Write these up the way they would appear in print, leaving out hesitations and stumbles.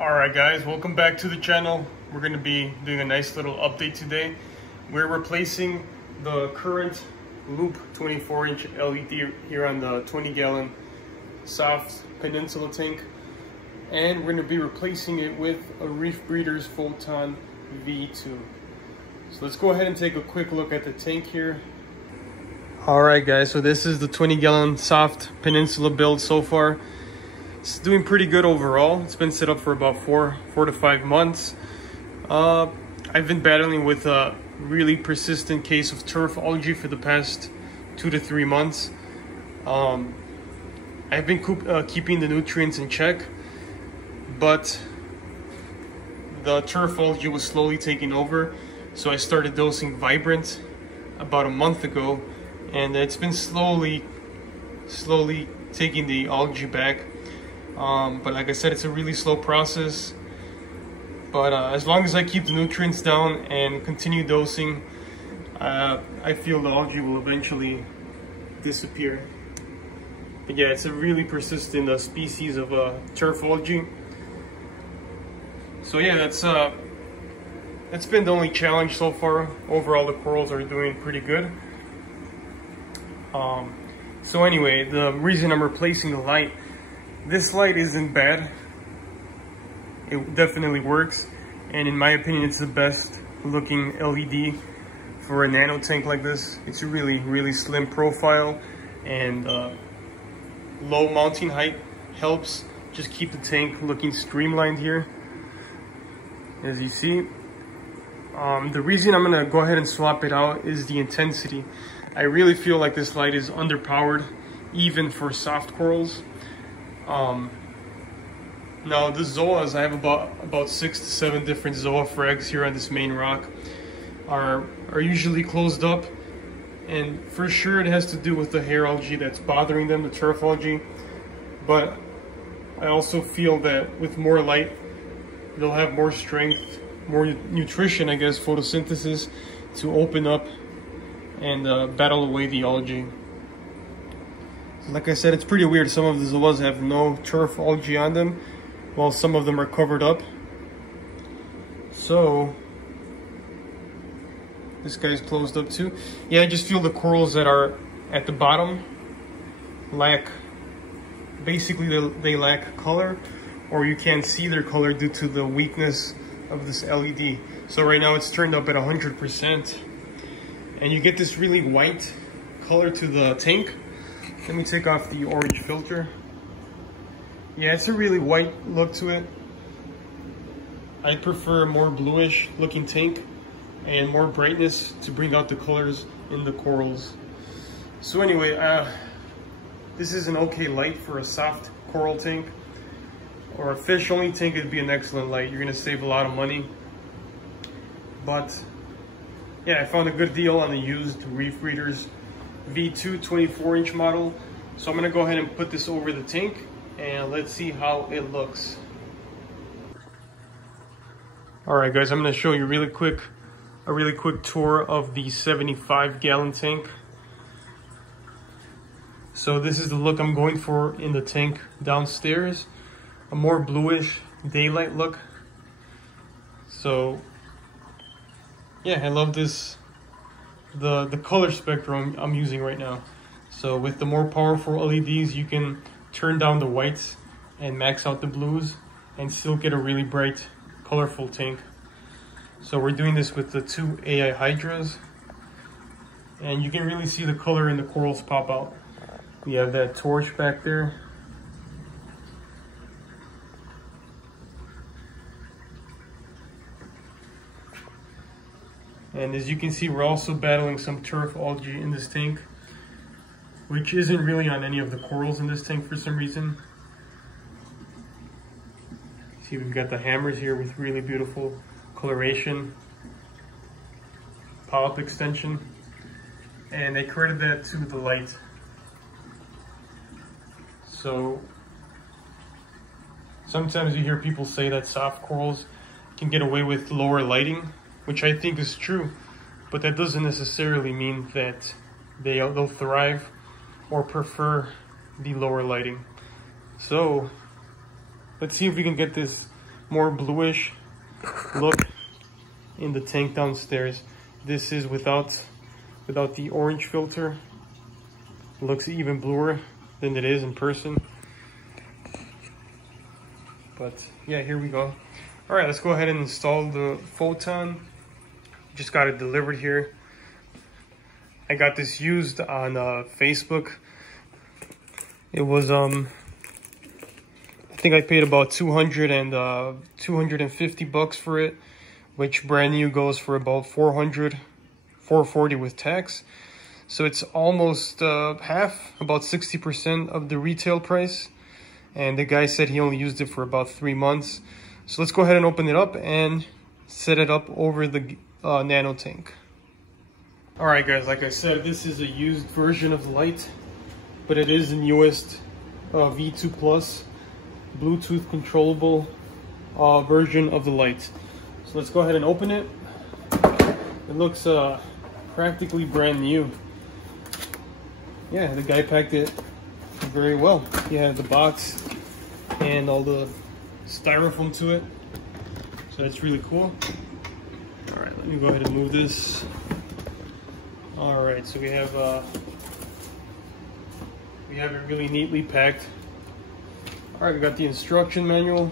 Alright guys, welcome back to the channel. We're going to be doing a nice little update today. We're replacing the current loop 24-inch LED here on the 20-gallon soft Peninsula tank. And we're going to be replacing it with a Reefbreeders Photon V2. So let's go ahead and take a quick look at the tank here. Alright guys, so this is the 20-gallon soft Peninsula build so far. It's doing pretty good overall. It's been set up for about four to 5 months. I've been battling with a really persistent case of turf algae for the past 2 to 3 months. I've been keeping the nutrients in check, but the turf algae was slowly taking over. So I started dosing Vibrant about a month ago, and it's been slowly taking the algae back. But like I said, it's a really slow process. But as long as I keep the nutrients down and continue dosing, I feel the algae will eventually disappear. But yeah, it's a really persistent species of turf algae. So yeah, that's been the only challenge so far. Overall, the corals are doing pretty good. So anyway, the reason I'm replacing the light, this light isn't bad. It definitely works, and in my opinion, it's the best looking LED for a nano tank like this. It's a really slim profile, and low mounting height helps just keep the tank looking streamlined here, as you see. The reason I'm gonna go ahead and swap it out is the intensity. I really feel like this light is underpowered, even for soft corals. Now the zoas, I have about 6 to 7 different zoa frags here on this main rock, are usually closed up, and for sure it has to do with the hair algae that's bothering them, the turf algae. But I also feel that with more light, they'll have more strength, more nutrition, I guess, photosynthesis, to open up and battle away the algae. Like I said, it's pretty weird. Some of the zoas have no turf algae on them, while some of them are covered up. So this guy's closed up too. Yeah, I just feel the corals that are at the bottom lack, basically they lack color, or you can't see their color due to the weakness of this LED. So right now it's turned up at 100%, and you get this really white color to the tank. Let me take off the orange filter. Yeah, it's a really white look to it. I prefer a more bluish looking tank and more brightness to bring out the colors in the corals. So anyway, this is an okay light for a soft coral tank. Or a fish only tank, it'd be an excellent light. You're gonna save a lot of money. But yeah, I found a good deal on the used Reefbreeders V2 24-inch model. So I'm gonna go ahead and put this over the tank, and let's see how it looks. Alright guys, I'm gonna show you a really quick tour of the 75-gallon tank. So this is the look I'm going for in the tank downstairs. A more bluish daylight look. So yeah, I love this, the color spectrum I'm using right now. So with the more powerful LEDs, you can turn down the whites and max out the blues and still get a really bright, colorful tank. So we're doing this with the 2 AI hydras, and you can really see the color in the corals pop out. We have that torch back there. And as you can see, we're also battling some turf algae in this tank, which isn't really on any of the corals in this tank for some reason. See, we've got the hammers here with really beautiful coloration, polyp extension, and they created that to the light. So sometimes you hear people say that soft corals can get away with lower lighting, which I think is true, but that doesn't necessarily mean that they'll thrive or prefer the lower lighting. So let's see if we can get this more bluish look in the tank downstairs. This is without the orange filter. It looks even bluer than it is in person. But yeah, here we go. All right, let's go ahead and install the Photon. Just got it delivered here. I got this used on Facebook. It was I think I paid about 250 bucks for it, which brand new goes for about 440 with tax. So it's almost half, about 60% of the retail price. And the guy said he only used it for about 3 months. So let's go ahead and open it up and set it up over the nano tank. All right, guys, like I said, this is a used version of the light, but it is the newest V2 Plus Bluetooth controllable version of the light. So let's go ahead and open it. It looks practically brand new. Yeah, the guy packed it very well. He had the box and all the styrofoam to it, so that's really cool. All right, let me go ahead and move this. All right, so we have it really neatly packed. All right, we got the instruction manual.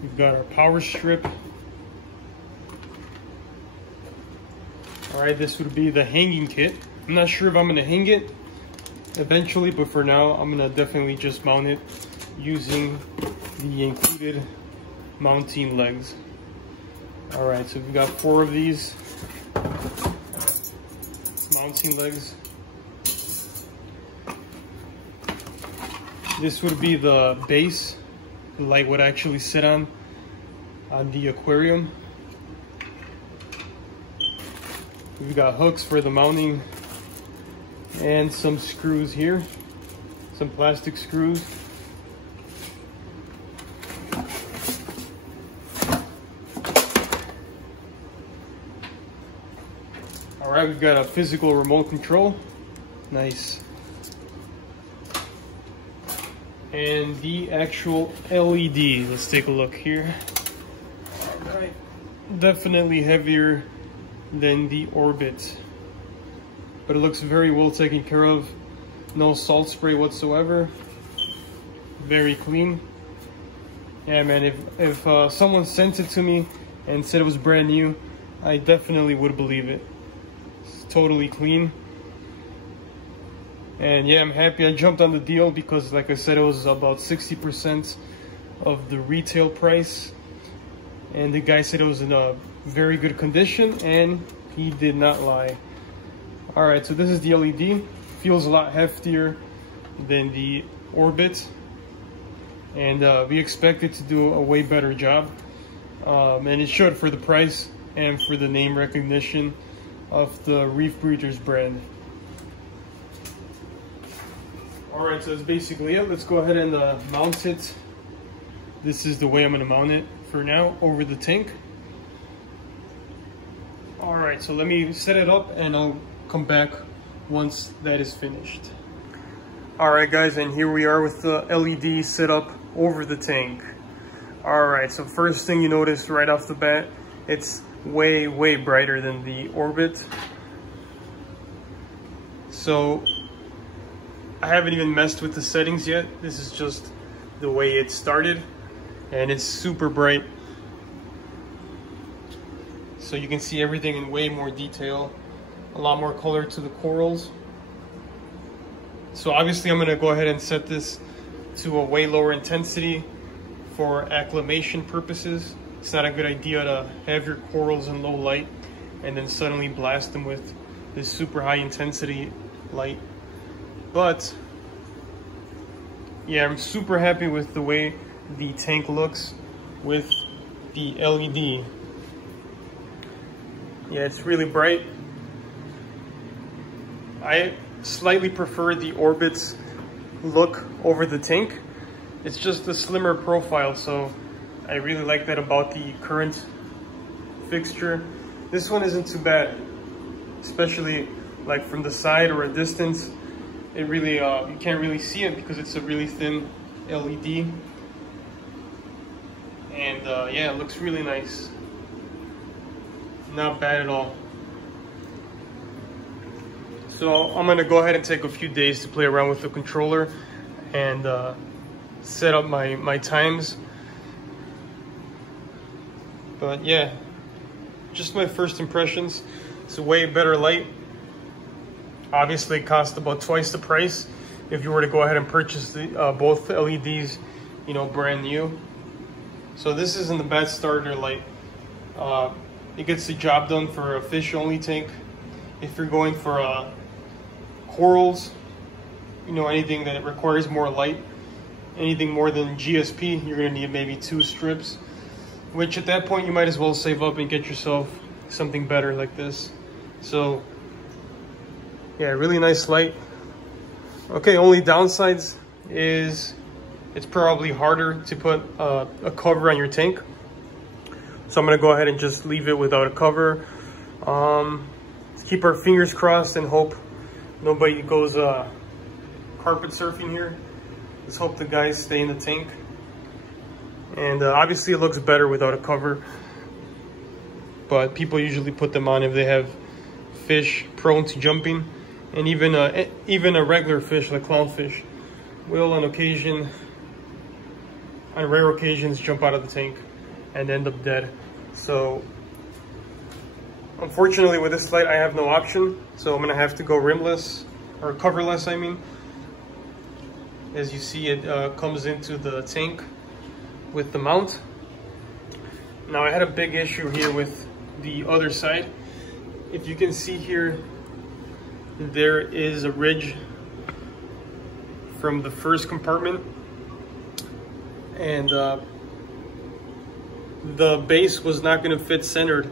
We've got our power strip. All right, this would be the hanging kit. I'm not sure if I'm gonna hang it eventually, but for now, I'm gonna definitely just mount it using the included mounting legs. All right, so we've got 4 of these mounting legs. This would be the base the light would actually sit on the aquarium. We've got hooks for the mounting and some screws here, some plastic screws. All right, we've got a physical remote control. Nice. And the actual LED, let's take a look here. All right, definitely heavier than the Orbit, but it looks very well taken care of. No salt spray whatsoever. Very clean. Yeah, man, if someone sent it to me and said it was brand new, I definitely would believe it. It's totally clean. And yeah, I'm happy I jumped on the deal because, like I said, it was about 60% of the retail price. And the guy said it was in a very good condition, and he did not lie. All right, so this is the LED. Feels a lot heftier than the Orbit. And we expect it to do a way better job. And it should for the price and for the name recognition of the Reefbreeders brand. All right, so that's basically it. Let's go ahead and mount it. This is the way I'm gonna mount it for now, over the tank. All right, so let me set it up and I'll come back once that is finished. All right, guys, and here we are with the LED set up over the tank. All right, so first thing you notice right off the bat, it's way, way brighter than the Orbit. So I haven't even messed with the settings yet. This is just the way it started, and it's super bright. So you can see everything in way more detail, a lot more color to the corals. So obviously I'm gonna go ahead and set this to a way lower intensity for acclimation purposes. It's not a good idea to have your corals in low light and then suddenly blast them with this super high intensity light. But yeah, I'm super happy with the way the tank looks with the LED. Yeah, it's really bright. I slightly prefer the Orbit's look over the tank. It's just a slimmer profile, so I really like that about the current fixture. This one isn't too bad, especially like from the side or a distance. it really you can't really see it because it's a really thin LED. And yeah, it looks really nice. Not bad at all. So I'm gonna go ahead and take a few days to play around with the controller and set up my times. But yeah, just my first impressions. It's a way better light. Obviously it costs about twice the price if you were to go ahead and purchase the, both LEDs, you know, brand new. So this isn't a bad starter light. It gets the job done for a fish only tank. If you're going for corals, you know, anything that requires more light, anything more than GSP, you're gonna need maybe 2 strips, which at that point you might as well save up and get yourself something better like this. So yeah, really nice light. Okay, only downsides is it's probably harder to put a cover on your tank. So I'm gonna go ahead and just leave it without a cover. Let's keep our fingers crossed and hope nobody goes carpet surfing here. Let's hope the guys stay in the tank. And obviously it looks better without a cover, but people usually put them on if they have fish prone to jumping. And even a regular fish like clownfish will on rare occasions jump out of the tank and end up dead. So unfortunately with this light I have no option, so I'm gonna have to go rimless, or coverless I mean. As you see, it comes into the tank with the mount. Now I had a big issue here with the other side. If you can see here, there is a ridge from the first compartment, and the base was not going to fit centered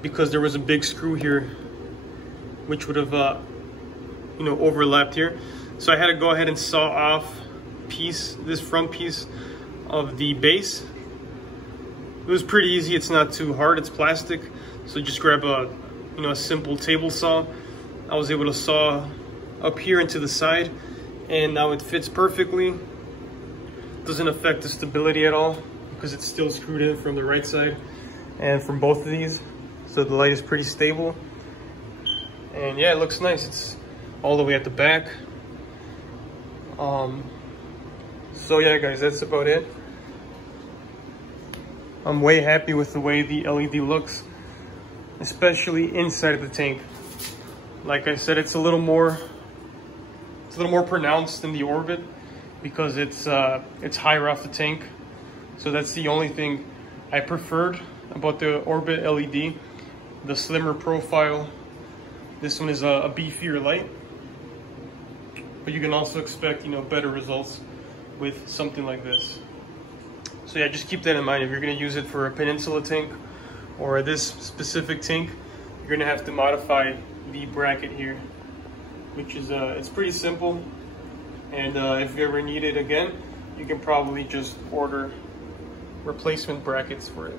because there was a big screw here which would have you know, overlapped here. So I had to go ahead and saw off this front piece of the base. It was pretty easy, it's not too hard, it's plastic. So just grab a, you know, a simple table saw. I was able to saw up here into the side, and now it fits perfectly. Doesn't affect the stability at all because it's still screwed in from the right side and from both of these. So the light is pretty stable. And yeah, it looks nice. It's all the way at the back. So yeah guys, that's about it. I'm way happy with the way the LED looks, especially inside of the tank. Like I said, it's a little more pronounced than the Orbit because it's higher off the tank. So that's the only thing I preferred about the Orbit LED, the slimmer profile. This one is a beefier light, but you can also expect, you know, better results with something like this. So yeah, just keep that in mind. If you're going to use it for a Peninsula tank or this specific tank, you're going to have to modify the bracket here, which is it's pretty simple. And if you ever need it again, you can probably just order replacement brackets for it.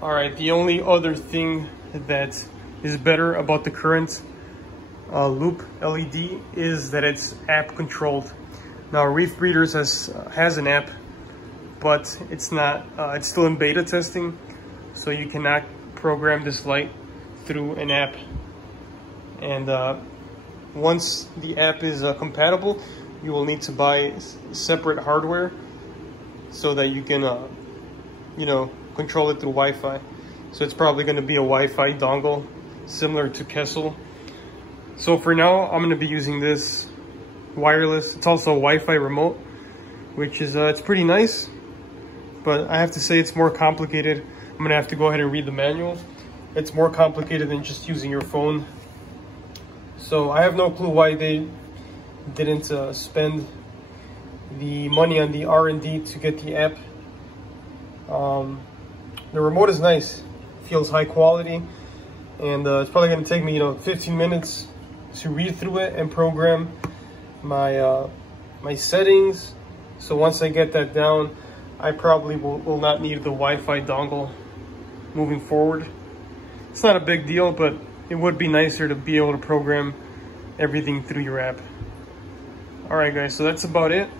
All right, the only other thing that is better about the current loop LED is that it's app controlled. Now Reefbreeders has an app, but it's not, it's still in beta testing, so you cannot program this light through an app. And once the app is compatible, you will need to buy separate hardware so that you can, you know, control it through Wi-Fi. So it's probably going to be a Wi-Fi dongle similar to Kessel. So for now, I'm going to be using this wireless. It's also a Wi-Fi remote, which is it's pretty nice, but I have to say it's more complicated. I'm going to have to go ahead and read the manual. It's more complicated than just using your phone. So I have no clue why they didn't spend the money on the R&D to get the app. The remote is nice, feels high quality, and it's probably going to take me, you know, 15 minutes to read through it and program my my settings. So once I get that down, I probably will not need the Wi-Fi dongle moving forward. It's not a big deal, but it would be nicer to be able to program everything through your app. All right, guys, so that's about it.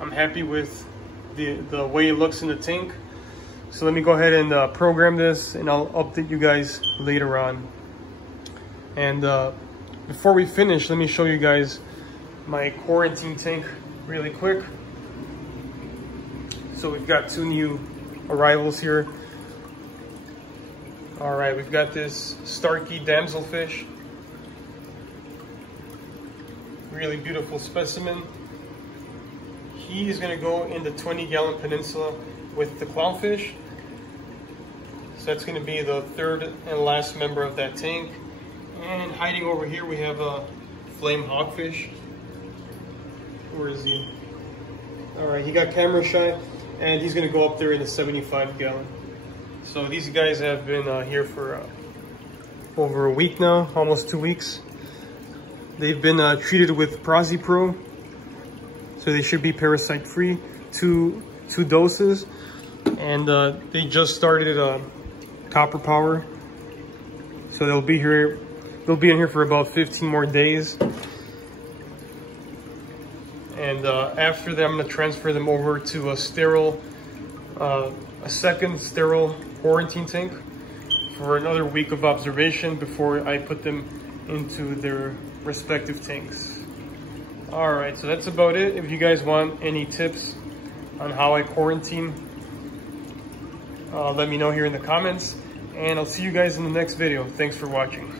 I'm happy with the way it looks in the tank. So let me go ahead and program this, and I'll update you guys later on. And before we finish, let me show you guys my quarantine tank really quick. So we've got 2 new arrivals here. All right, we've got this Starkey damselfish. Really beautiful specimen. He is gonna go in the 20-gallon Peninsula with the clownfish. So that's gonna be the 3rd and last member of that tank. And hiding over here, we have a flame hogfish. Where is he? All right, he got camera shy, and he's gonna go up there in the 75-gallon. So these guys have been here for over a week now, almost 2 weeks. They've been treated with ProziPro, so they should be parasite free. Two doses, and they just started copper power, so they'll be here. They'll be in here for about 15 more days, and after that, I'm going to transfer them over to a sterile, a second sterile quarantine tank for another week of observation before I put them into their respective tanks. All right, so that's about it. If you guys want any tips on how I quarantine, let me know here in the comments, and I'll see you guys in the next video. Thanks for watching.